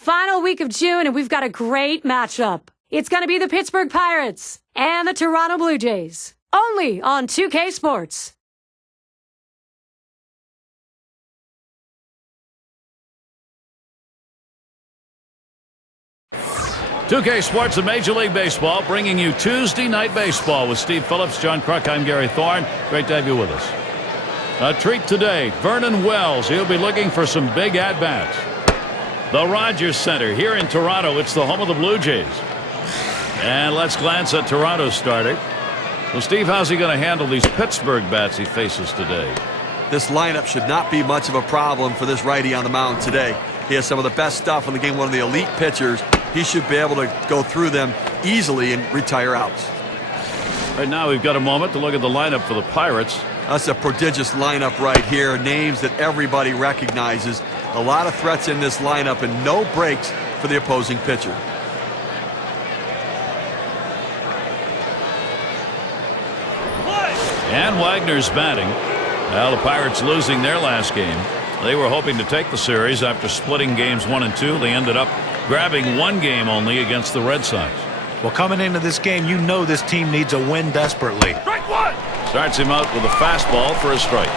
Final week of June, and we've got a great matchup. It's going to be the Pittsburgh Pirates and the Toronto Blue Jays. Only on 2K Sports. "2K Sports" and Major League Baseball bringing you Tuesday Night Baseball with Steve Phillips, John Kruk. I'm Gary Thorne. Great to have you with us. A treat today, Vernon Wells. He'll be looking for some big at-bats. The Rogers Center here in Toronto. It's the home of the Blue Jays. And let's glance at Toronto's starter. Well, Steve, how's he going to handle these Pittsburgh bats he faces today? This lineup should not be much of a problem for this righty on the mound today. He has some of the best stuff in the game, one of the elite pitchers. He should be able to go through them easily and retire outs. Right now we've got a moment to look at the lineup for the Pirates. That's a prodigious lineup right here. Names that everybody recognizes. A lot of threats in this lineup and no breaks for the opposing pitcher. And Wagner's batting. Well, the Pirates losing their last game. They were hoping to take the series after splitting games 1 and 2. They ended up grabbing one game only against the Red Sox. Well, coming into this game, you know this team needs a win desperately. Strike one! Starts him out with a fastball for a strike.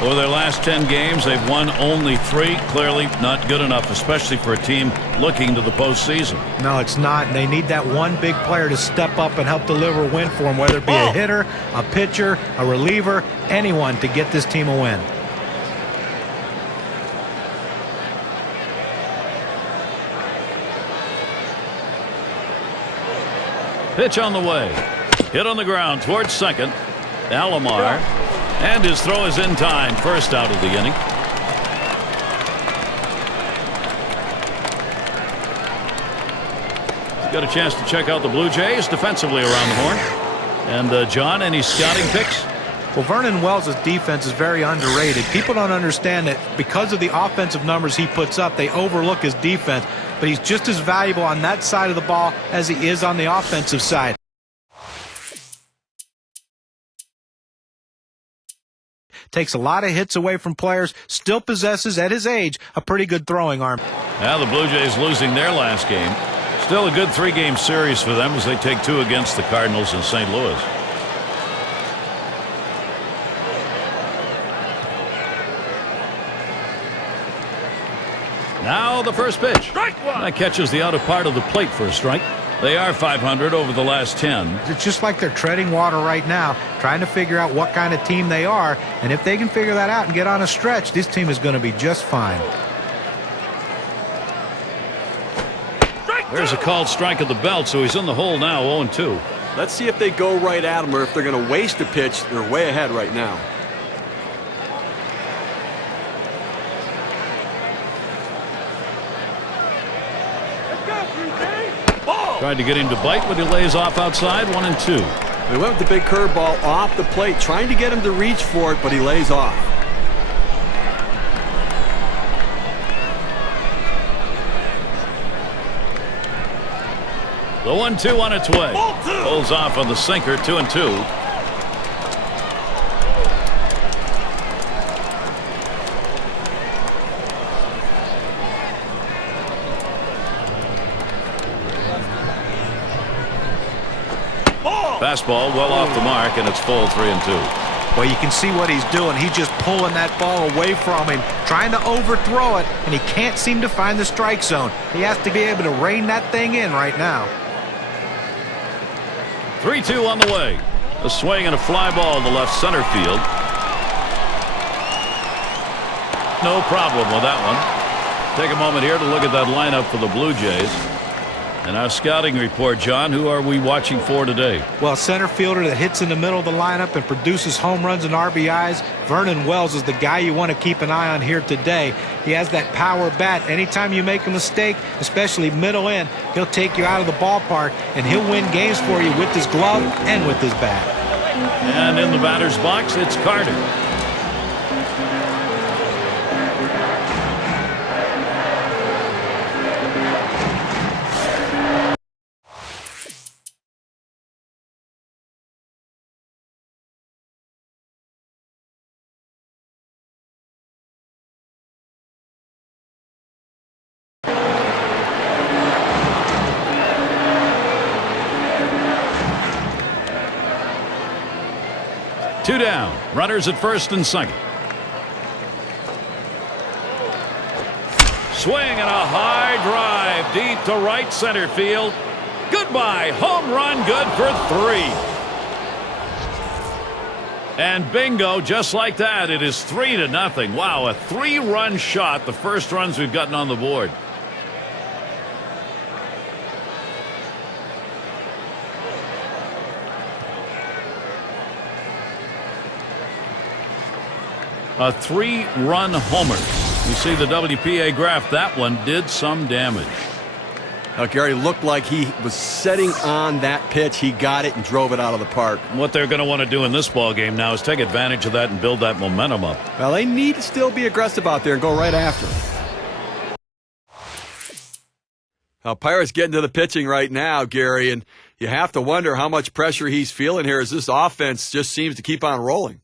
Over their last 10 games, they've won only 3. Clearly not good enough, especially for a team looking to the postseason. No, it's not. And they need that one big player to step up and help deliver a win for them, whether it be a hitter, a pitcher, a reliever, anyone to get this team a win. Pitch on the way. Hit on the ground towards second. Alomar. And his throw is in time. First out of the inning. Got a chance to check out the Blue Jays defensively around the horn. And John, any scouting picks? Well, Vernon Wells' defense is very underrated. People don't understand that because of the offensive numbers he puts up, they overlook his defense. But he's just as valuable on that side of the ball as he is on the offensive side. Takes a lot of hits away from players, still possesses, at his age, a pretty good throwing arm. Now the Blue Jays losing their last game. Still a good 3-game series for them as they take 2 against the Cardinals in St. Louis. Now the first pitch. Strike one. That catches the outer part of the plate for a strike. They are 500 over the last 10. It's just like they're treading water right now, trying to figure out what kind of team they are. And if they can figure that out and get on a stretch, this team is going to be just fine. There's a called strike at the belt, so he's in the hole now, 0-2. Let's see if they go right at him or if they're going to waste a pitch. They're way ahead right now. Tried to get him to bite, but he lays off outside, 1-2. They went with the big curveball off the plate, trying to get him to reach for it, but he lays off. The 1-2 on its way. Pulls off on the sinker, 2-2. Fastball well off the mark, and it's full, 3-2. Well, you can see what he's doing. He's just pulling that ball away from him, trying to overthrow it, and he can't seem to find the strike zone. He has to be able to rein that thing in right now. 3-2 on the way. A swing and a fly ball to left center field. No problem with that one. Take a moment here to look at that lineup for the Blue Jays. And our scouting report, John, who are we watching for today? Well, center fielder that hits in the middle of the lineup and produces home runs and RBIs. Vernon Wells is the guy you want to keep an eye on here today. He has that power bat. Anytime you make a mistake, especially middle in, he'll take you out of the ballpark, and he'll win games for you with his glove and with his bat. And in the batter's box, it's Carter. Two down. Runners at first and second. Swing and a high drive deep to right center field. Goodbye. Home run, good for 3. And bingo, just like that, it is 3-0. Wow, a 3-run shot, the first runs we've gotten on the board. A 3-run homer. You see the WPA graph. That one did some damage. Now, Gary, looked like he was setting on that pitch. He got it and drove it out of the park. What they're going to want to do in this ball game now is take advantage of that and build that momentum up. Well, they need to still be aggressive out there and go right after him. Now, Pirates getting to the pitching right now, Gary, and you have to wonder how much pressure he's feeling here as this offense just seems to keep on rolling.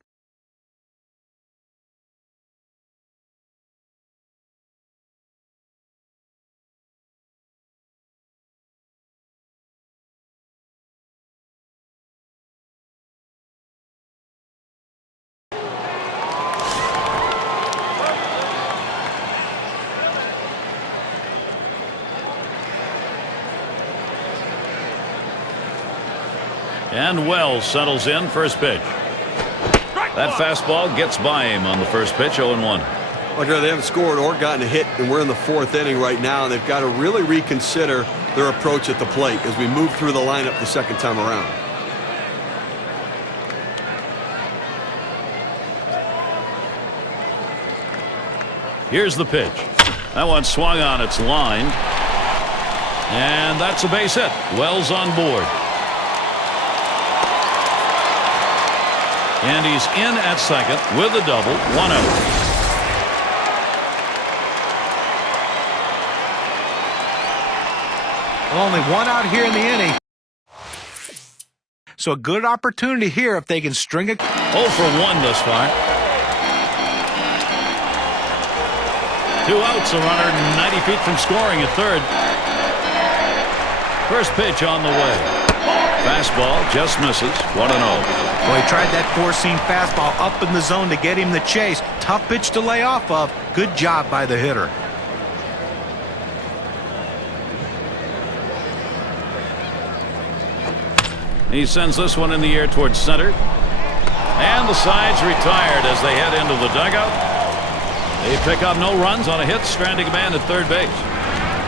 And Wells settles in, first pitch. That fastball gets by him on the first pitch, 0-1. Well, Gary, they haven't scored or gotten a hit, and we're in the 4th inning right now, and they've got to really reconsider their approach at the plate as we move through the lineup the second time around. Here's the pitch. That one swung on, its line. And that's a base hit. Wells on board. And he's in at second with a double, 1 out. Only 1 out here in the inning. So a good opportunity here if they can string it. 0 for 1 thus far. 2 outs, a runner 90 feet from scoring at third. First pitch on the way. Fastball just misses, 1-0. Well, he tried that 4-seam fastball up in the zone to get him the chase. Tough pitch to lay off of. Good job by the hitter. He sends this one in the air towards center. And the side's retired as they head into the dugout. They pick up no runs on a hit, stranding a man at third base.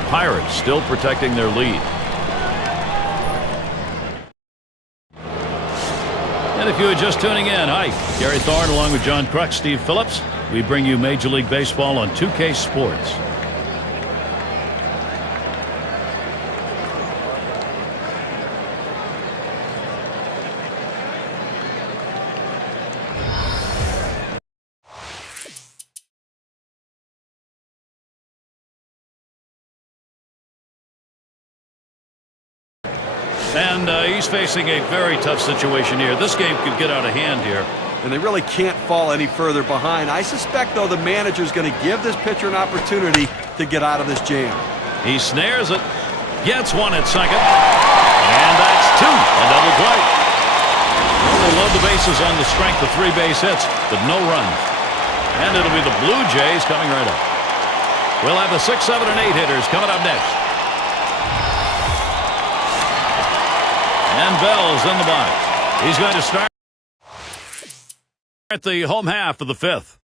Pirates still protecting their lead. And if you are just tuning in, hi, Gary Thorne along with John Kruk, Steve Phillips. We bring you Major League Baseball on 2K Sports. And he's facing a very tough situation here. This game could get out of hand here. And they really can't fall any further behind. I suspect, though, the manager's going to give this pitcher an opportunity to get out of this jam. He snares it. Gets one at second. And that's 2. A double play. They load the bases on the strength of 3 base hits, but no runs. And it'll be the Blue Jays coming right up. We'll have the 6, 7, and 8 hitters coming up next. And Bell's in the box. He's going to start at the home half of the 5th.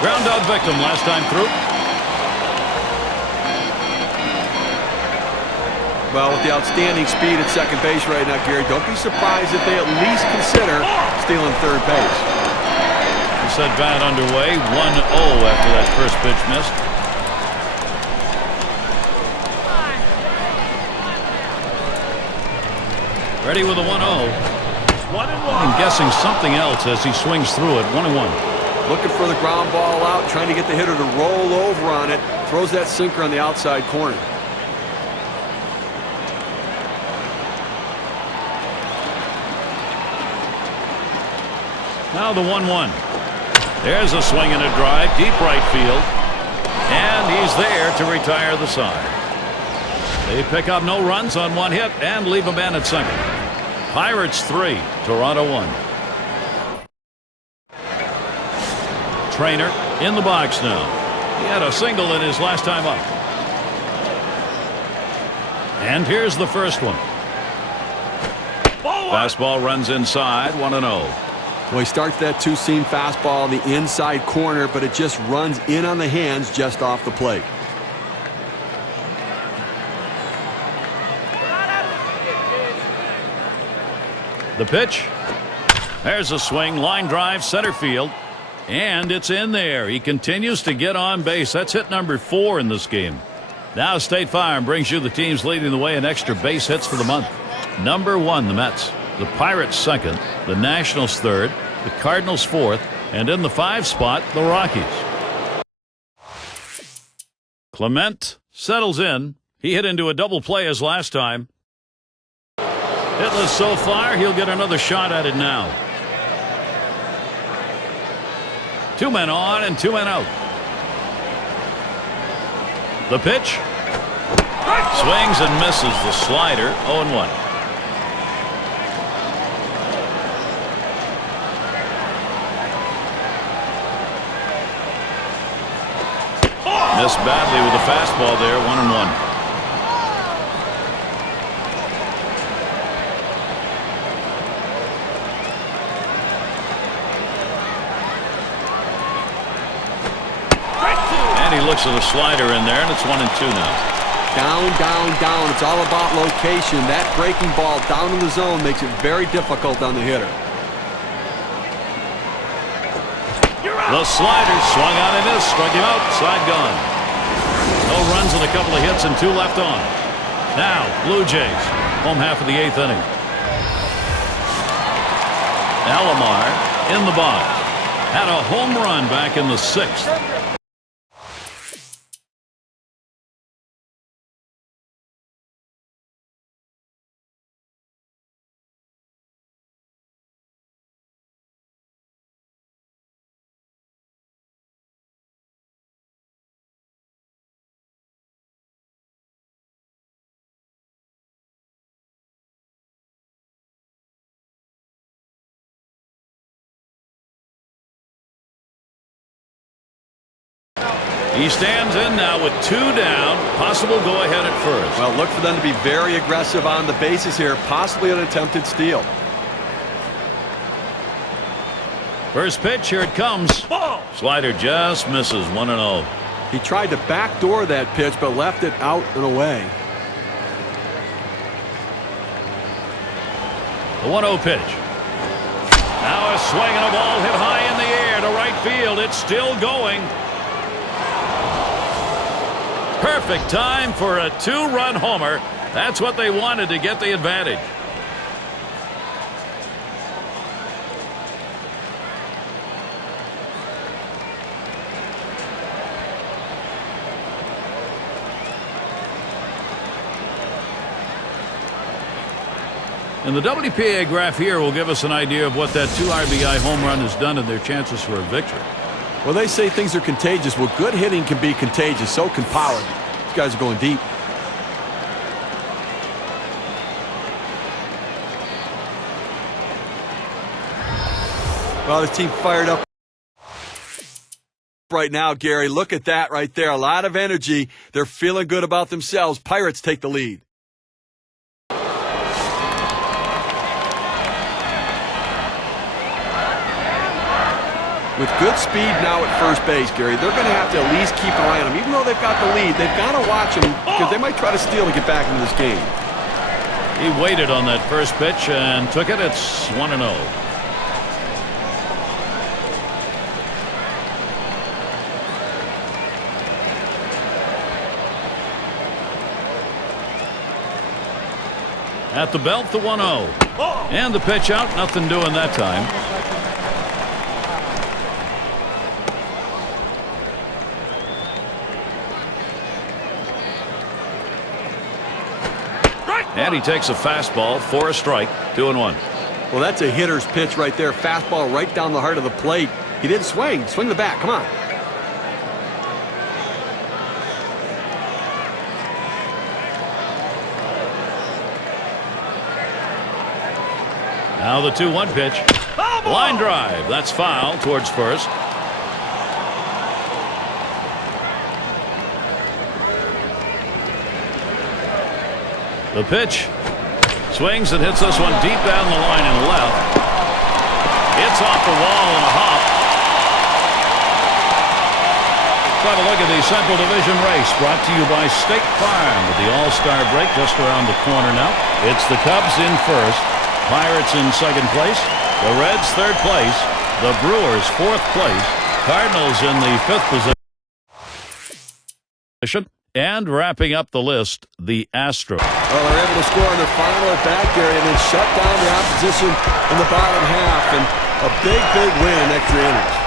Ground out victim last time through. Well, with the outstanding speed at second base right now, Gary, don't be surprised if they at least consider stealing third base. This at bat underway, 1-0 after that first pitch missed. Ready with a 1-0. I'm guessing something else as he swings through it. 1-1. Looking for the ground ball out, trying to get the hitter to roll over on it. Throws that sinker on the outside corner. Now the 1-1. There's a swing and a drive, deep right field. And he's there to retire the side. They pick up no runs on one hit and leave a man at second. Pirates 3, Toronto 1. Trainer in the box now. He had a single in his last time up. And here's the first one. Fastball runs inside, 1-0. Well, he starts that two-seam fastball in the inside corner, but it just runs in on the hands just off the plate. The pitch. There's a swing, line drive, center field. And it's in there. He continues to get on base. That's hit number 4 in this game. Now State Farm brings you the teams leading the way in extra base hits for the month. Number 1, the Mets. The Pirates 2nd. The Nationals 3rd. The Cardinals 4th. And in the 5 spot, the Rockies. Clement settles in. He hit into a double play as last time. Hitless so far, he'll get another shot at it now. 2 men on and 2 men out. The pitch. Swings and misses the slider. 0-1. Missed badly with the fastball there. 1-1. He looks at a slider in there, and it's 1-2 now. Down, down, down. It's all about location. That breaking ball down in the zone makes it very difficult on the hitter. The slider swung on and missed. Struck him out. Side gone. No runs and a couple of hits and 2 left on. Now, Blue Jays. Home half of the 8th inning. Alomar in the box. Had a home run back in the 6th. He stands in now with 2 down. Possible go ahead at first. Well, look for them to be very aggressive on the bases here. Possibly an attempted steal. First pitch, here it comes. Ball. Slider just misses. 1-0. He tried to backdoor that pitch, but left it out and away. The 1-0 pitch. Now a swing and a ball hit high in the air to right field. It's still going. Perfect time for a 2-run homer. That's what they wanted to get the advantage. And the WPA graph here will give us an idea of what that 2 RBI home run has done and their chances for a victory. Well, they say things are contagious. Well, good hitting can be contagious. So can power. These guys are going deep. Well, this team fired up right now, Gary. Look at that right there. A lot of energy. They're feeling good about themselves. Pirates take the lead. With good speed now at first base, Gary, they're going to have to at least keep an eye on him. Even though they've got the lead, they've got to watch him because they might try to steal to get back into this game. He waited on that first pitch and took it. It's 1-0. At the belt, the 1-0. And the pitch out, nothing doing that time. And he takes a fastball for a strike. 2-1. Well, that's a hitter's pitch right there. Fastball right down the heart of the plate. He didn't swing. Swing the bat. Come on. Now the 2-1 pitch. Line drive. That's foul towards first. The pitch. Swings and hits this one deep down the line and left. It's off the wall and a hop. Let's have a look at the Central Division race brought to you by State Farm with the All-Star break just around the corner now. It's the Cubs in first, Pirates in second place, the Reds third place, the Brewers fourth place, Cardinals in the fifth position, and wrapping up the list, the Astros. Well, they're able to score on their final at bat, Gary, and then shut down the opposition in the bottom half, and a big, big win in extra innings.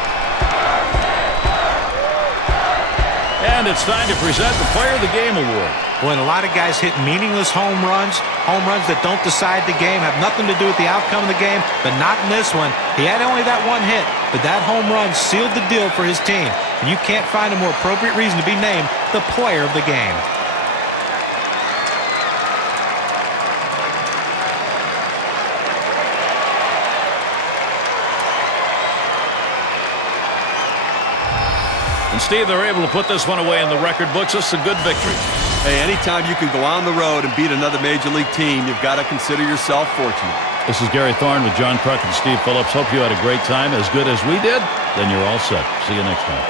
And it's time to present the Player of the Game award. When a lot of guys hit meaningless home runs that don't decide the game, have nothing to do with the outcome of the game, but not in this one. He had only that one hit, but that home run sealed the deal for his team. And you can't find a more appropriate reason to be named the Player of the Game. And Steve, they're able to put this one away in the record books. It's a good victory. Hey, anytime you can go on the road and beat another Major League team, you've got to consider yourself fortunate. This is Gary Thorne with John Kruk and Steve Phillips. Hope you had a great time, as good as we did. Then you're all set. See you next time.